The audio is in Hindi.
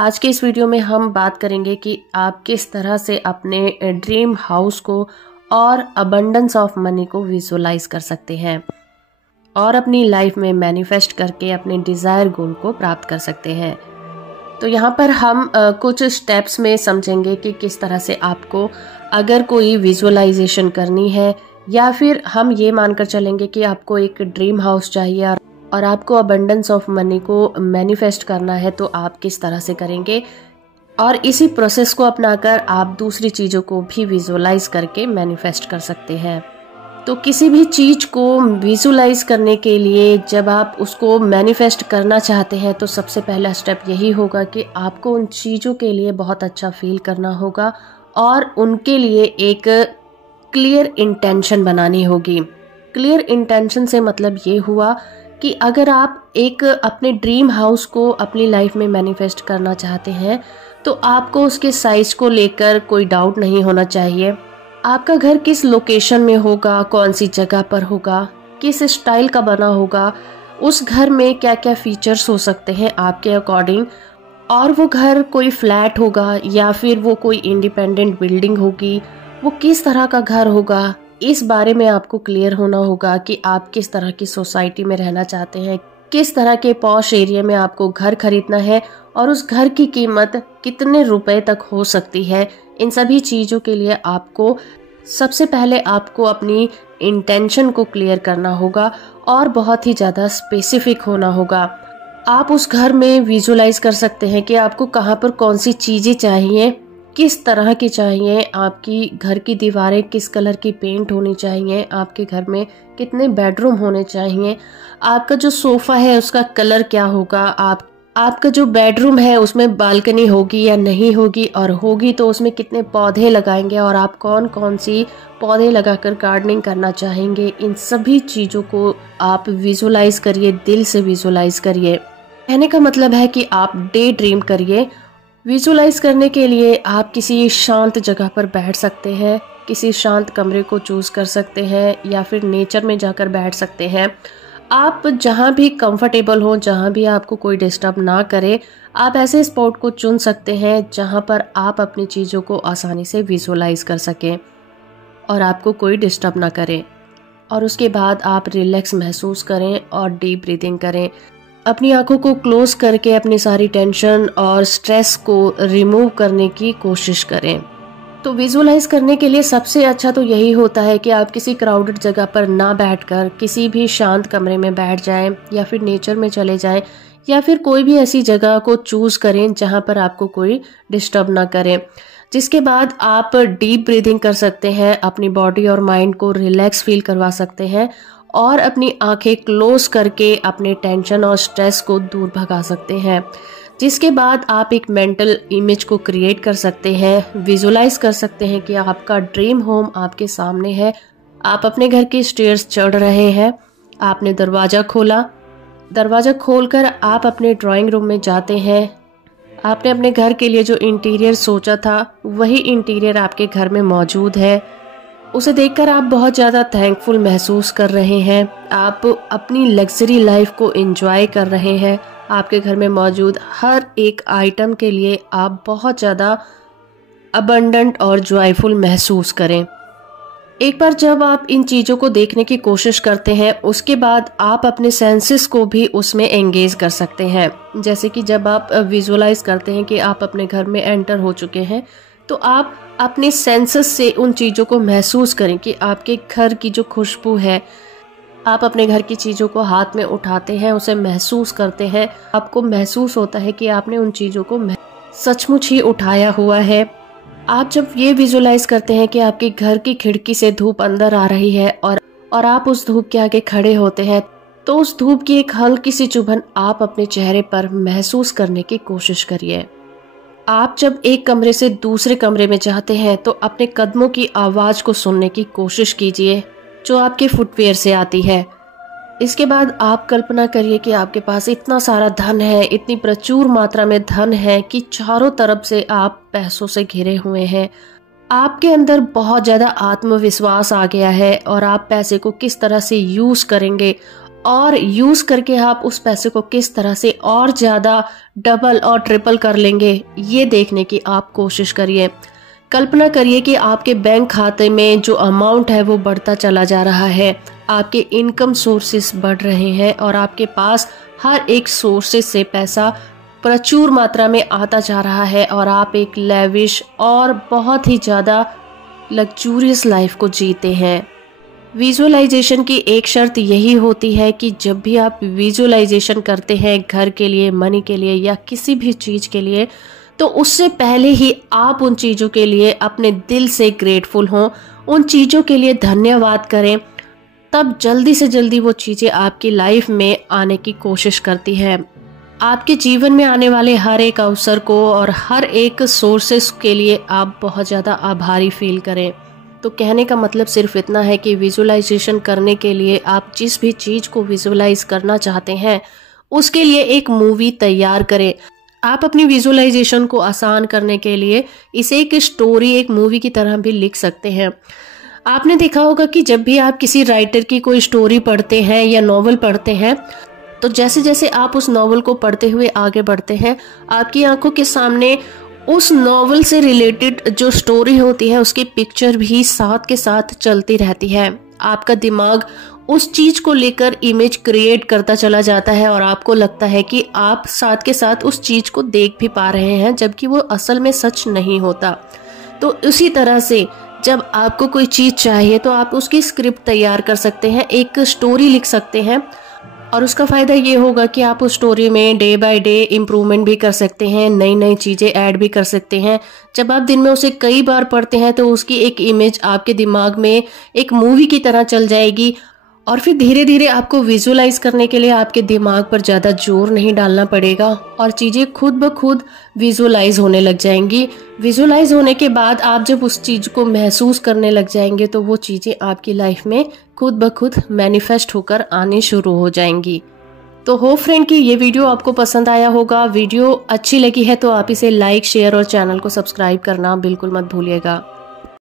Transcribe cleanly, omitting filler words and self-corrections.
आज के इस वीडियो में हम बात करेंगे कि आप किस तरह से अपने ड्रीम हाउस को और अबंडेंस ऑफ मनी को विजुअलाइज कर सकते हैं और अपनी लाइफ में मैनिफेस्ट करके अपने डिज़ायर गोल को प्राप्त कर सकते हैं। तो यहाँ पर हम कुछ स्टेप्स में समझेंगे कि किस तरह से आपको अगर कोई विजुअलाइजेशन करनी है या फिर हम ये मानकर चलेंगे कि आपको एक ड्रीम हाउस चाहिए और आपको अबंडेंस ऑफ मनी को मैनिफेस्ट करना है, तो आप किस तरह से करेंगे और इसी प्रोसेस को अपनाकर आप दूसरी चीज़ों को भी विजुअलाइज करके मैनिफेस्ट कर सकते हैं। तो किसी भी चीज़ को विजुअलाइज करने के लिए जब आप उसको मैनिफेस्ट करना चाहते हैं तो सबसे पहला स्टेप यही होगा कि आपको उन चीज़ों के लिए बहुत अच्छा फील करना होगा और उनके लिए एक क्लियर इंटेंशन बनानी होगी। क्लियर इंटेंशन से मतलब ये हुआ कि अगर आप एक अपने ड्रीम हाउस को अपनी लाइफ में मैनिफेस्ट करना चाहते हैं तो आपको उसके साइज को लेकर कोई डाउट नहीं होना चाहिए। आपका घर किस लोकेशन में होगा, कौन सी जगह पर होगा, किस स्टाइल का बना होगा, उस घर में क्या क्या फीचर्स हो सकते हैं आपके अकॉर्डिंग, और वो घर कोई फ्लैट होगा या फिर वो कोई इंडिपेंडेंट बिल्डिंग होगी, वो किस तरह का घर होगा, इस बारे में आपको क्लियर होना होगा कि आप किस तरह की सोसाइटी में रहना चाहते हैं, किस तरह के पॉश एरिया में आपको घर खरीदना है और उस घर की कीमत कितने रुपए तक हो सकती है। इन सभी चीज़ों के लिए आपको सबसे पहले आपको अपनी इंटेंशन को क्लियर करना होगा और बहुत ही ज़्यादा स्पेसिफिक होना होगा। आप उस घर में विजुअलाइज कर सकते हैं कि आपको कहाँ पर कौन सी चीज़ें चाहिए, किस तरह की चाहिए, आपकी घर की दीवारें किस कलर की पेंट होनी चाहिए, आपके घर में कितने बेडरूम होने चाहिए, आपका जो सोफ़ा है उसका कलर क्या होगा, आपका जो बेडरूम है उसमें बालकनी होगी या नहीं होगी, और होगी तो उसमें कितने पौधे लगाएंगे और आप कौन कौन सी पौधे लगाकर गार्डनिंग करना चाहेंगे। इन सभी चीज़ों को आप विजुअलाइज करिए, दिल से विजुअलाइज करिए। कहने का मतलब है कि आप डे ड्रीम करिए। विजुअलाइज करने के लिए आप किसी शांत जगह पर बैठ सकते हैं, किसी शांत कमरे को चूज़ कर सकते हैं या फिर नेचर में जाकर बैठ सकते हैं। आप जहाँ भी कंफर्टेबल हो, जहाँ भी आपको कोई डिस्टर्ब ना करे, आप ऐसे स्पॉट को चुन सकते हैं जहाँ पर आप अपनी चीज़ों को आसानी से विजुअलाइज कर सकें और आपको कोई डिस्टर्ब ना करे। और उसके बाद आप रिलैक्स महसूस करें और डीप ब्रीदिंग करें। अपनी आंखों को क्लोज करके अपनी सारी टेंशन और स्ट्रेस को रिमूव करने की कोशिश करें। तो विजुअलाइज करने के लिए सबसे अच्छा तो यही होता है कि आप किसी क्राउडेड जगह पर ना बैठकर किसी भी शांत कमरे में बैठ जाएं या फिर नेचर में चले जाएं या फिर कोई भी ऐसी जगह को चूज करें जहां पर आपको कोई डिस्टर्ब ना करें। जिसके बाद आप डीप ब्रीदिंग कर सकते हैं, अपनी बॉडी और माइंड को रिलैक्स फील करवा सकते हैं और अपनी आंखें क्लोज करके अपने टेंशन और स्ट्रेस को दूर भगा सकते हैं। जिसके बाद आप एक मेंटल इमेज को क्रिएट कर सकते हैं, विजुअलाइज कर सकते हैं कि आपका ड्रीम होम आपके सामने है। आप अपने घर की स्टेयर्स चढ़ रहे हैं, आपने दरवाज़ा खोला, दरवाज़ा खोलकर आप अपने ड्राइंग रूम में जाते हैं। आपने अपने घर के लिए जो इंटीरियर सोचा था वही इंटीरियर आपके घर में मौजूद है। उसे देखकर आप बहुत ज़्यादा थैंकफुल महसूस कर रहे हैं। आप अपनी लग्जरी लाइफ को एंजॉय कर रहे हैं। आपके घर में मौजूद हर एक आइटम के लिए आप बहुत ज़्यादा अबंडेंट और जॉयफुल महसूस करें। एक बार जब आप इन चीज़ों को देखने की कोशिश करते हैं उसके बाद आप अपने सेंसेस को भी उसमें एंगेज कर सकते हैं। जैसे कि जब आप विजुअलाइज करते हैं कि आप अपने घर में एंटर हो चुके हैं तो आप अपने सेंसेस से उन चीज़ों को महसूस करें कि आपके घर की जो खुशबू है, आप अपने घर की चीज़ों को हाथ में उठाते हैं, उसे महसूस करते हैं, आपको महसूस होता है कि आपने उन चीज़ों को सचमुच ही उठाया हुआ है। आप जब ये विजुअलाइज करते हैं कि आपके घर की खिड़की से धूप अंदर आ रही है और आप उस धूप के आगे खड़े होते हैं तो उस धूप की एक हल्की सी चुभन आप अपने चेहरे पर महसूस करने की कोशिश करिए। आप जब एक कमरे से दूसरे कमरे में जाते हैं तो अपने कदमों की आवाज़ को सुनने की कोशिश कीजिए जो आपके फुटवेयर से आती है। इसके बाद आप कल्पना करिए कि आपके पास इतना सारा धन है, इतनी प्रचुर मात्रा में धन है कि चारों तरफ से आप पैसों से घिरे हुए हैं। आपके अंदर बहुत ज़्यादा आत्मविश्वास आ गया है और आप पैसे को किस तरह से यूज़ करेंगे और यूज करके आप उस पैसे को किस तरह से और ज्यादा डबल और ट्रिपल कर लेंगे, ये देखने की आप कोशिश करिए। कल्पना करिए कि आपके बैंक खाते में जो अमाउंट है वो बढ़ता चला जा रहा है, आपके इनकम सोर्सेस बढ़ रहे हैं और आपके पास हर एक सोर्सेस से पैसा प्रचुर मात्रा में आता जा रहा है और आप एक लेविश और बहुत ही ज़्यादा लग्जूरियस लाइफ को जीते हैं। विजुअलाइजेशन की एक शर्त यही होती है कि जब भी आप विजुअलाइजेशन करते हैं घर के लिए, मनी के लिए या किसी भी चीज़ के लिए, तो उससे पहले ही आप उन चीज़ों के लिए अपने दिल से ग्रेटफुल हों, उन चीज़ों के लिए धन्यवाद करें। तब जल्दी से जल्दी वो चीज़ें आपकी लाइफ में आने की कोशिश करती है। आपके जीवन में आने वाले हर एक अवसर को और हर एक सोर्सेस के लिए आप बहुत ज़्यादा आभारी फील करें। तो कहने का मतलब सिर्फ इतना है कि विजुअलाइजेशन करने के लिए आप जिस भी चीज़ को विजुअलाइज करना चाहते हैं उसके लिए एक मूवी तैयार करें। आप अपनी विजुअलाइजेशन को आसान करने के लिए इसे एक स्टोरी, एक मूवी की तरह भी लिख सकते हैं। आपने देखा होगा कि जब भी आप किसी राइटर की कोई स्टोरी पढ़ते हैं या नॉवल पढ़ते हैं, तो जैसे जैसे आप उस नॉवल को पढ़ते हुए आगे बढ़ते हैं, आपकी आंखों के सामने उस नॉवल से रिलेटेड जो स्टोरी होती है उसकी पिक्चर भी साथ के साथ चलती रहती है। आपका दिमाग उस चीज को लेकर इमेज क्रिएट करता चला जाता है और आपको लगता है कि आप साथ के साथ उस चीज को देख भी पा रहे हैं, जबकि वो असल में सच नहीं होता। तो उसी तरह से जब आपको कोई चीज चाहिए तो आप उसकी स्क्रिप्ट तैयार कर सकते हैं, एक स्टोरी लिख सकते हैं और उसका फ़ायदा ये होगा कि आप उस स्टोरी में डे बाय डे इम्प्रूवमेंट भी कर सकते हैं, नई नई चीज़ें ऐड भी कर सकते हैं। जब आप दिन में उसे कई बार पढ़ते हैं तो उसकी एक इमेज आपके दिमाग में एक मूवी की तरह चल जाएगी और फिर धीरे धीरे आपको विजुअलाइज करने के लिए आपके दिमाग पर ज़्यादा जोर नहीं डालना पड़ेगा और चीज़ें खुद ब खुद विजुअलाइज होने लग जाएंगी। विजुअलाइज होने के बाद आप जब उस चीज़ को महसूस करने लग जाएंगे तो वो चीज़ें आपकी लाइफ में खुद ब खुद मैनिफेस्ट होकर आने शुरू हो जाएंगी। तो होप फ्रेंड कि ये वीडियो आपको पसंद आया होगा। वीडियो अच्छी लगी है तो आप इसे लाइक, शेयर और चैनल को सब्सक्राइब करना बिल्कुल मत भूलिएगा।